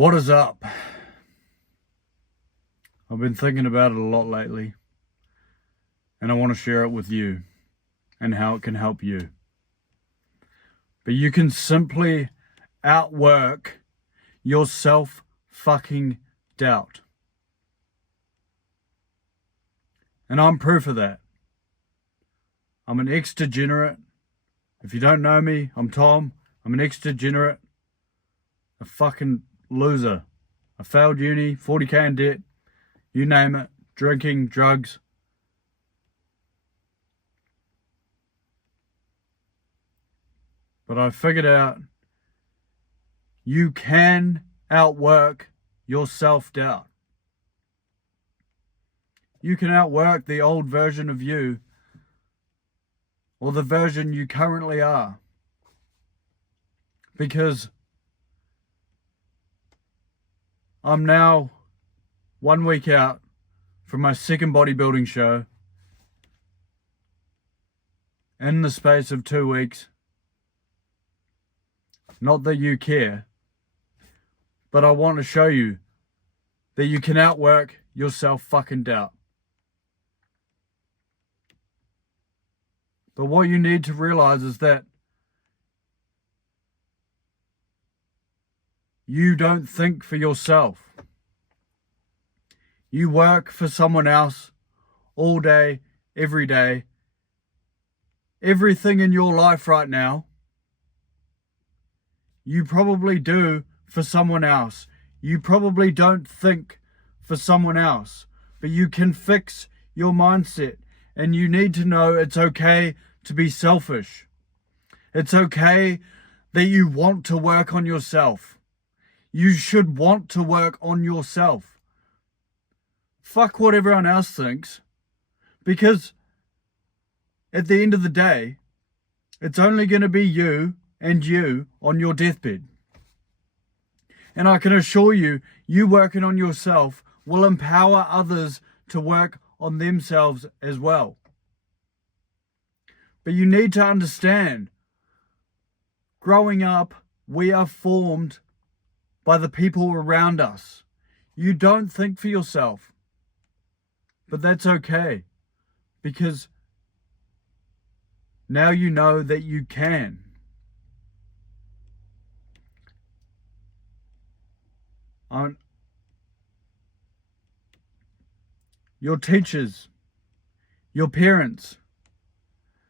What is up? I've been thinking about it a lot lately, and I want to share it with you and how it can help you. But you can simply outwork your self-fucking doubt. And I'm proof of that. I'm an ex-degenerate. If you don't know me, I'm Tom. I'm an ex-degenerate. A fucking loser. I failed uni, 40k in debt, you name it, drinking, drugs. But I figured out you can outwork your self-doubt. You can outwork the old version of you, or the version you currently are. Because I'm now 1 week out from my second bodybuilding show. In the space of 2 weeks. Not that you care, but I want to show you that you can outwork your self-fucking doubt. But what you need to realize is that you don't think for yourself. You work for someone else all day, every day. Everything in your life right now, you probably do for someone else. You probably don't think for someone else, but you can fix your mindset, and you need to know it's okay to be selfish. It's okay that you want to work on yourself. You should want to work on yourself. Fuck what everyone else thinks, because at the end of the day, it's only going to be you and you on your deathbed. And I can assure you, you working on yourself will empower others to work on themselves as well. But you need to understand, growing up, we are formed by the people around us. You don't think for yourself. But that's okay, because now you know that you can. Your teachers, your parents,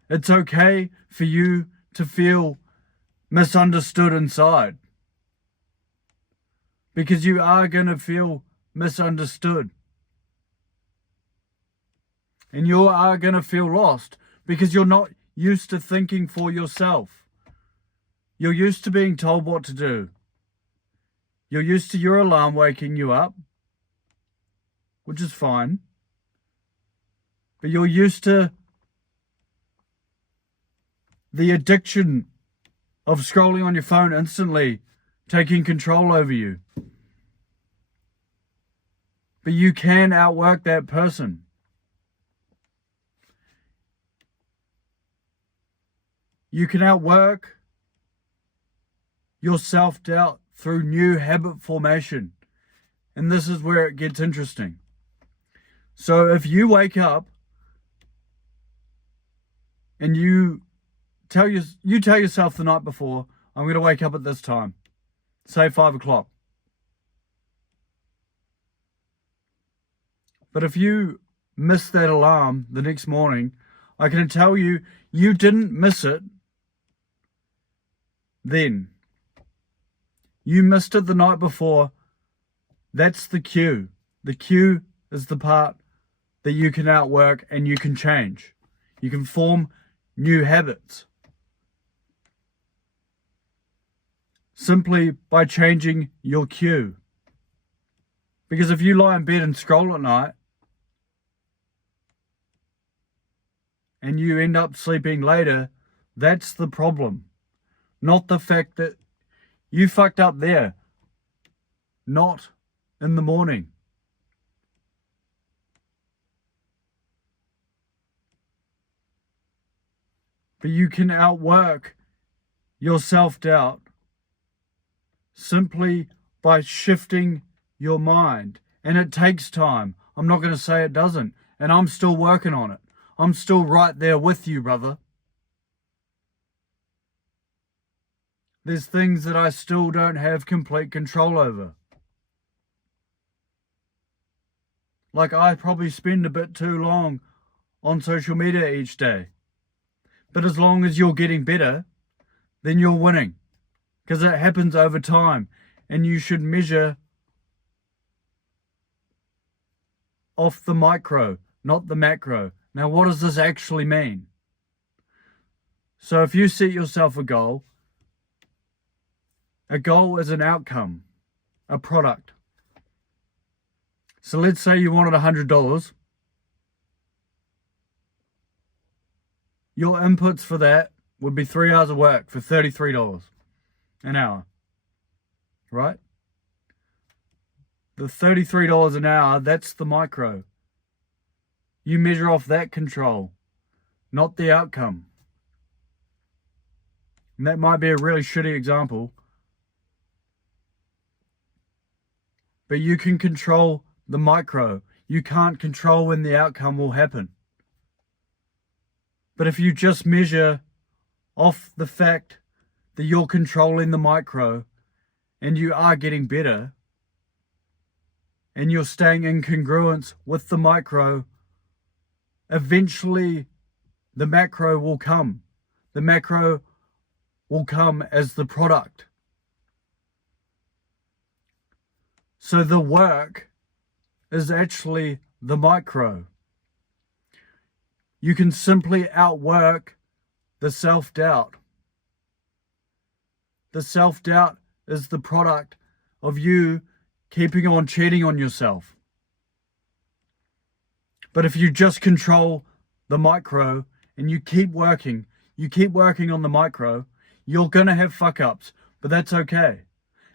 it's okay for you to feel misunderstood inside, because you are going to feel misunderstood. And you are going to feel lost because you're not used to thinking for yourself. You're used to being told what to do. You're used to your alarm waking you up, which is fine. But you're used to the addiction of scrolling on your phone instantly taking control over you. But you can outwork that person. You can outwork your self-doubt through new habit formation. And this is where it gets interesting. So if you wake up and you tell yourself the night before, I'm going to wake up at this time, say 5 o'clock. But if you miss that alarm the next morning, I can tell you, you didn't miss it then. You missed it the night before. That's the cue. The cue is the part that you can outwork and you can change. You can form new habits simply by changing your cue. Because if you lie in bed and scroll at night and you end up sleeping later, that's the problem. Not the fact that you fucked up there. Not in the morning. But you can outwork your self-doubt simply by shifting your mind. And it takes time. I'm not going to say it doesn't. And I'm still working on it. I'm still right there with you, brother. There's things that I still don't have complete control over. Like, I probably spend a bit too long on social media each day. But as long as you're getting better, then you're winning. Because it happens over time. And you should measure off the micro, not the macro. Now, what does this actually mean? So if you set yourself a goal is an outcome, a product. So let's say you wanted $100. Your inputs for that would be 3 hours of work for $33 an hour, right? The $33 an hour, that's the micro. You measure off that control, not the outcome. And that might be a really shitty example, but you can control the micro. You can't control when the outcome will happen. But if you just measure off the fact that you're controlling the micro and you are getting better and you're staying in congruence with the micro, eventually the macro will come. The macro will come as the product. So the work is actually the micro. You can simply outwork the self-doubt. The self-doubt is the product of you keeping on cheating on yourself. But if you just control the micro and you keep working on the micro, you're going to have fuck-ups, but that's okay,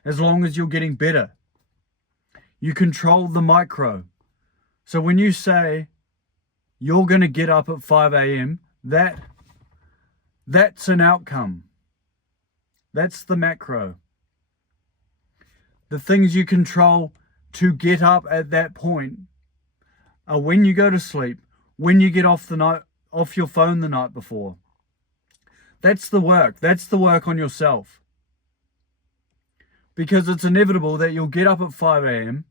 as long as you're getting better. You control the micro. So when you say you're going to get up at 5 a.m., that's an outcome. That's the macro. The things you control to get up at that point are when you go to sleep, when you get off your phone the night before. That's the work. That's the work on yourself. Because it's inevitable that you'll get up at 5 a.m.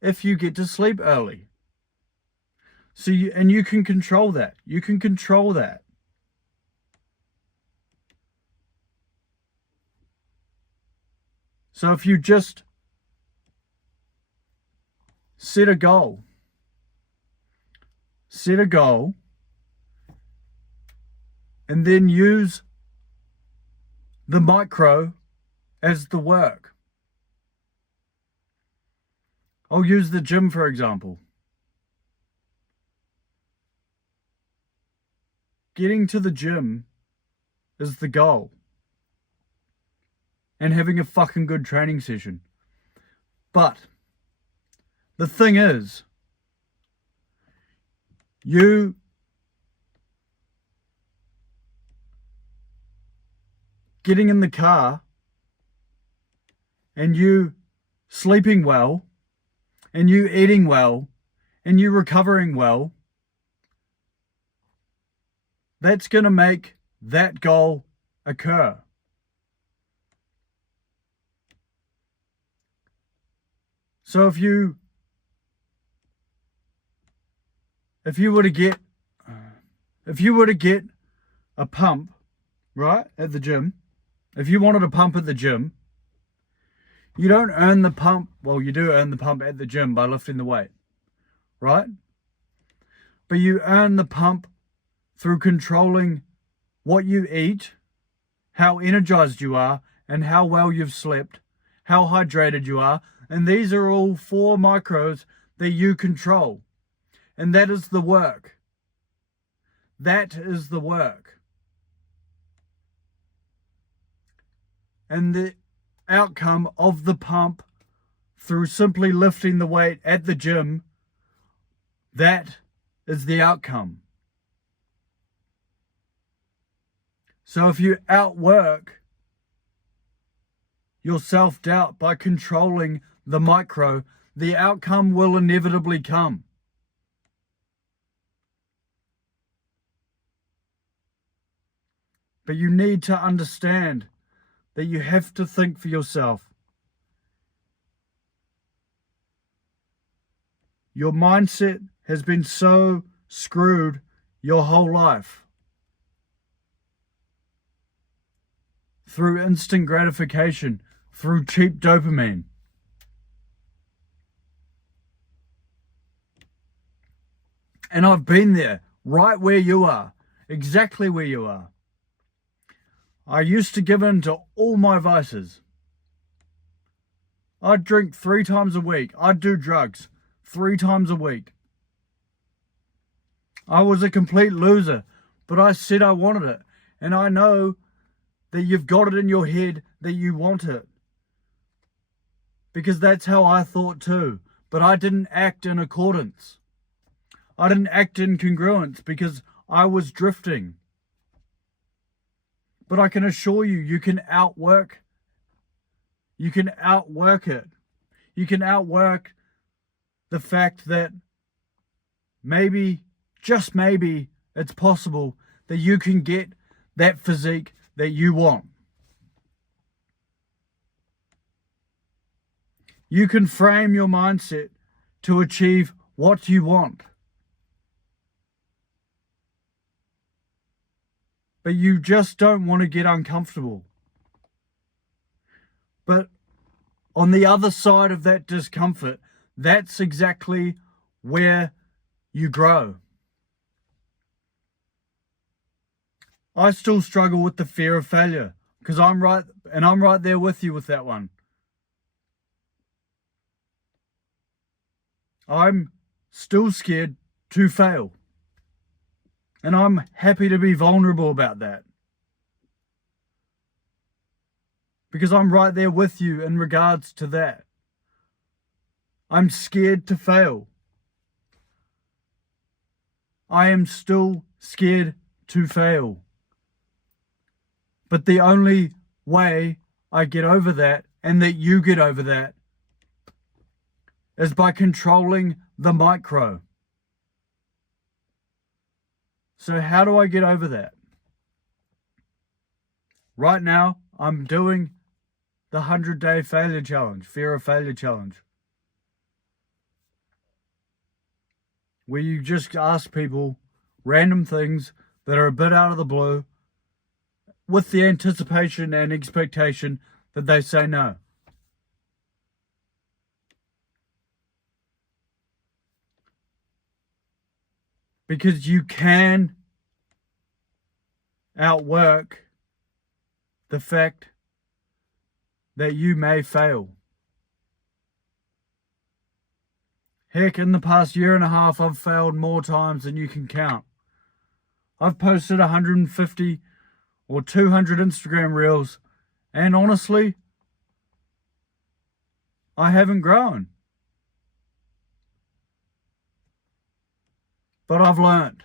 if you get to sleep early. So you can control that. You can control that. So if you just set a goal, and then use the micro as the work. I'll use the gym, for example. Getting to the gym is the goal. And having a fucking good training session. But the thing is, you getting in the car and you sleeping well and you eating well and you recovering well, that's going to make that goal occur. So if you were to get a pump, right, at the gym, if you wanted a pump at the gym, you don't earn the pump. Well, you do earn the pump at the gym by lifting the weight, right? But you earn the pump through controlling what you eat, how energized you are, and how well you've slept, how hydrated you are. And these are all 4 micros that you control. And that is the work. That is the work. And the outcome of the pump through simply lifting the weight at the gym, that is the outcome. So if you outwork your self-doubt by controlling the micro, the outcome will inevitably come. But you need to understand that you have to think for yourself. Your mindset has been so screwed your whole life through instant gratification, through cheap dopamine. And I've been there, right where you are, exactly where you are. I used to give in to all my vices. I'd drink 3 times a week. I'd do drugs 3 times a week. I was a complete loser, but I said I wanted it. And I know that you've got it in your head that you want it. Because that's how I thought too. But I didn't act in accordance. I didn't act in congruence because I was drifting. But I can assure you, you can outwork. You can outwork it. You can outwork the fact that maybe, just maybe, it's possible that you can get that physique that you want. You can frame your mindset to achieve what you want. But you just don't want to get uncomfortable. But on the other side of that discomfort, that's exactly where you grow. I still struggle with the fear of failure because I'm right there with you with that one. I'm still scared to fail. And I'm happy to be vulnerable about that. Because I'm right there with you in regards to that. I'm scared to fail. I am still scared to fail. But the only way I get over that, and that you get over that, is by controlling the micro. So how do I get over that? Right now, I'm doing the 100-day failure challenge, fear of failure challenge, where you just ask people random things that are a bit out of the blue with the anticipation and expectation that they say no. Because you can outwork the fact that you may fail. Heck, in the past year and a half, I've failed more times than you can count. I've posted 150 or 200 Instagram reels, and honestly, I haven't grown. But I've learned.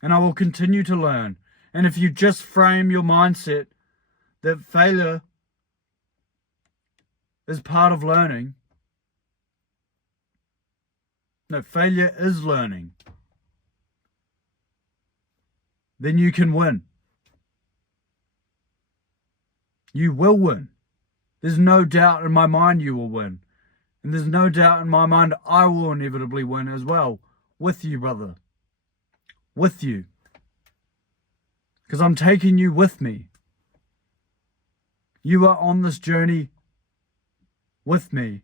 And I will continue to learn. And if you just frame your mindset that failure is part of learning, no, failure is learning, then you can win. You will win. There's no doubt in my mind you will win. And there's no doubt in my mind I will inevitably win as well. With you, brother. With you. Because I'm taking you with me. You are on this journey with me.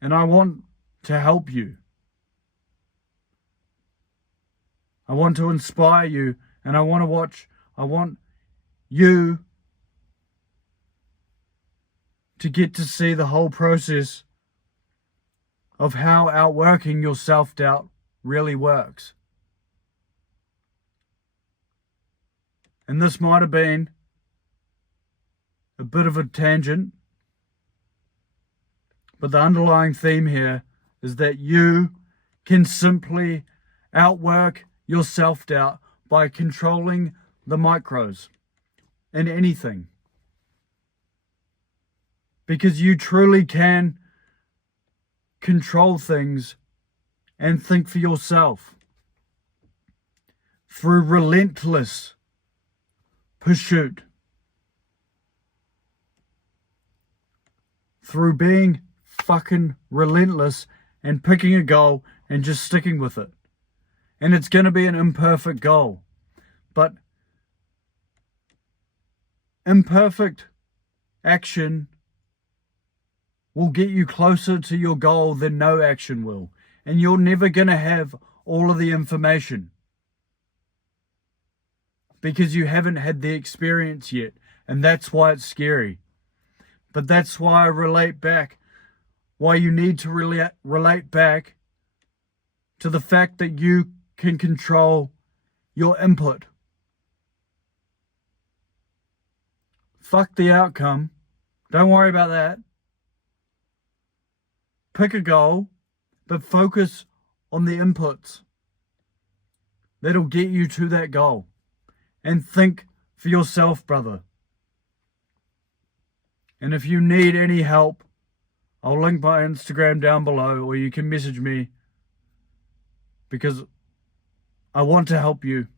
And I want to help you. I want to inspire you. And I want you to get to see the whole process of how outworking your self-doubt really works. And this might have been a bit of a tangent, but the underlying theme here is that you can simply outwork your self-doubt by controlling the micros. in anything. Because you truly can control things and think for yourself through relentless pursuit, through being fucking relentless and picking a goal and just sticking with it. And it's going to be an imperfect goal, but imperfect action will get you closer to your goal than no action will. And you're never going to have all of the information because you haven't had the experience yet. And that's why it's scary. But that's why I relate back, why you need to relate back to the fact that you can control your input. Fuck the outcome. Don't worry about that. Pick a goal, but focus on the inputs that'll get you to that goal. And think for yourself, brother. And if you need any help, I'll link my Instagram down below, or you can message me, because I want to help you.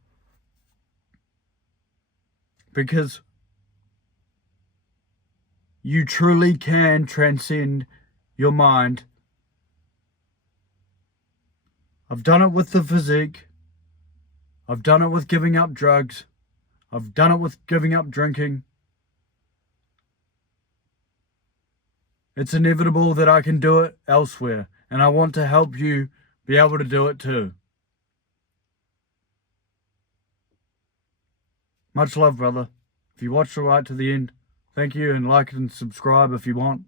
Because you truly can transcend your mind. I've done it with the physique. I've done it with giving up drugs. I've done it with giving up drinking. It's inevitable that I can do it elsewhere, and I want to help you be able to do it too. Much love, brother. If you watched right to the end, thank you, and like and subscribe if you want.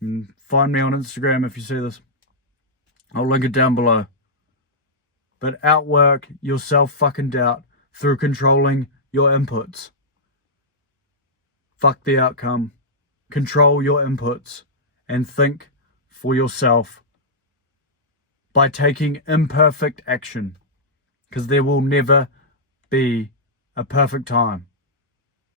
And find me on Instagram if you see this. I'll link it down below. But outwork your self-fucking doubt through controlling your inputs. Fuck the outcome. Control your inputs and think for yourself by taking imperfect action, because there will never be a perfect time.